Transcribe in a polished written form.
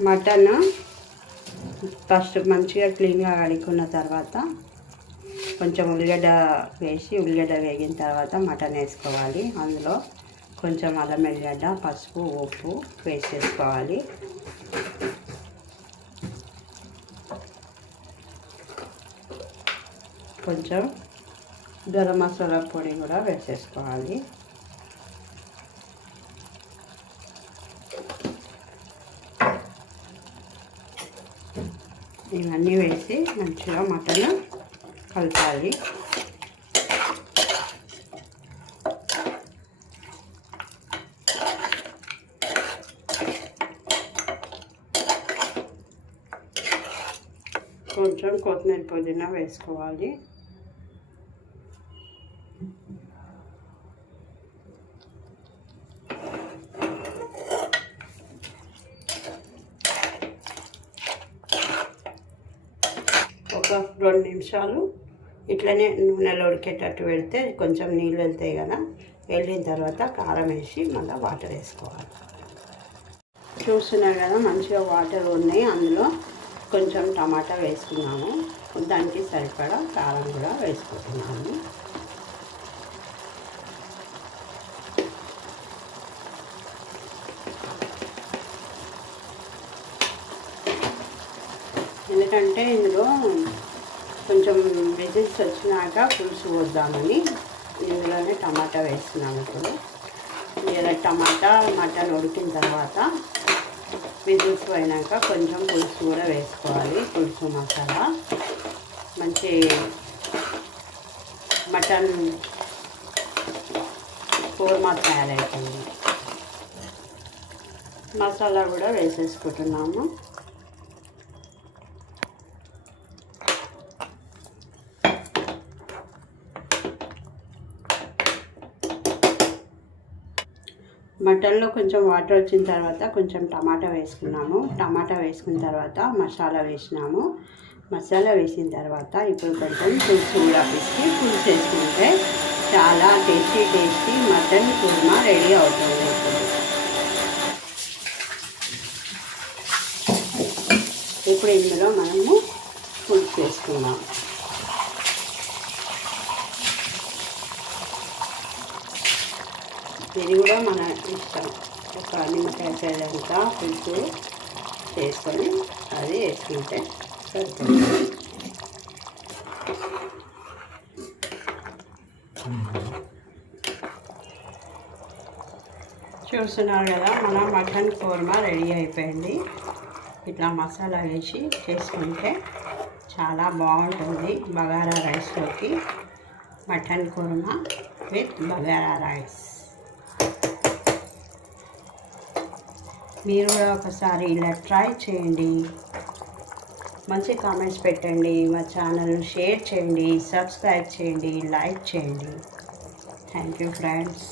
Mutton first మంచిగా క్లీన్గా కడుక్కున్న తర్వాత కొంచెం ఉల్లిగడ్డ వేసి ఉల్లిగడ్డ వేగిన తర్వాత మటన్ వేసుకోవాలి. అందులో కొంచెం అల్లం ఎల్లిగడ్డ, పసుపు, ఉప్పు వేసేసుకోవాలి. కొంచెం గరం మసాలా పొడి కూడా వేసేసుకోవాలి. ఇవన్నీ వేసి మంచిగా మటన్ కలపాలి. కొంచెం కొత్తిమీర పుదీనా వేసుకోవాలి. ఒక 2 నిమిషాలు ఇట్లనే నూనెలో ఉడికేటట్టు పెడితే కొంచెం నీళ్ళు వెళ్తాయి కదా. వెళ్ళిన తర్వాత కారం వేసి మళ్ళీ వాటర్ వేసుకోవాలి. చూస్తున్నారు కదా మంచిగా వాటర్ ఉన్నాయి. అందులో కొంచెం టమాటా వేసుకున్నాము. దానికి సరిపడా కారం కూడా వేసుకుంటున్నాము. ఎందుకంటే ఇందులో కొంచెం విజిల్స్ వచ్చినాక పులుసు పోద్దామని ఇందులోనే టమాటా వేస్తున్నాను. ఇప్పుడు ఇలా టమాటా మటన్ ఉడికిన తర్వాత విజిల్స్ పోయినాక కొంచెం పులుసు కూడా వేసుకోవాలి. పులుసు మసాలా మంచి మటన్ కూర్మా తయారవుతుంది. మసాలా కూడా వేసేసుకుంటున్నాము. మటన్లో కొంచెం వాటర్ వచ్చిన తర్వాత కొంచెం టమాటా వేసుకున్నాము. టమాటా వేసుకున్న తర్వాత మసాలా వేసినాము. మసాలా వేసిన తర్వాత ఇప్పుడు కొంచెం పులుసు కూడా వేసి పులుసు వేసుకుంటే చాలా టేస్టీ మటన్ కుర్మా రెడీ అవుతుంది. ఇప్పుడు ఇందులో మనము పులుసు వేసుకున్నాం. ఇది కూడా మన ఇష్టం. ఒక నిమ్మకాయ సైడంతా పులుసు చేసుకొని అది వేసుకుంటే సరిపోతుంది. చూస్తున్నారు కదా మన మటన్ కూర్మా రెడీ అయిపోయింది. ఇట్లా మసాలా వేసి చేసుకుంటే చాలా బాగుంటుంది. బగారా రైస్లోకి mutton kurma with bagara rice. మీరు కూడా ఒకసారి ఇలా ట్రై చేయండి. మంచి కామెంట్స్ పెట్టండి. మా ఛానల్ను షేర్ చేయండి, సబ్స్క్రైబ్ చేయండి, లైక్ చేయండి. Thank you friends.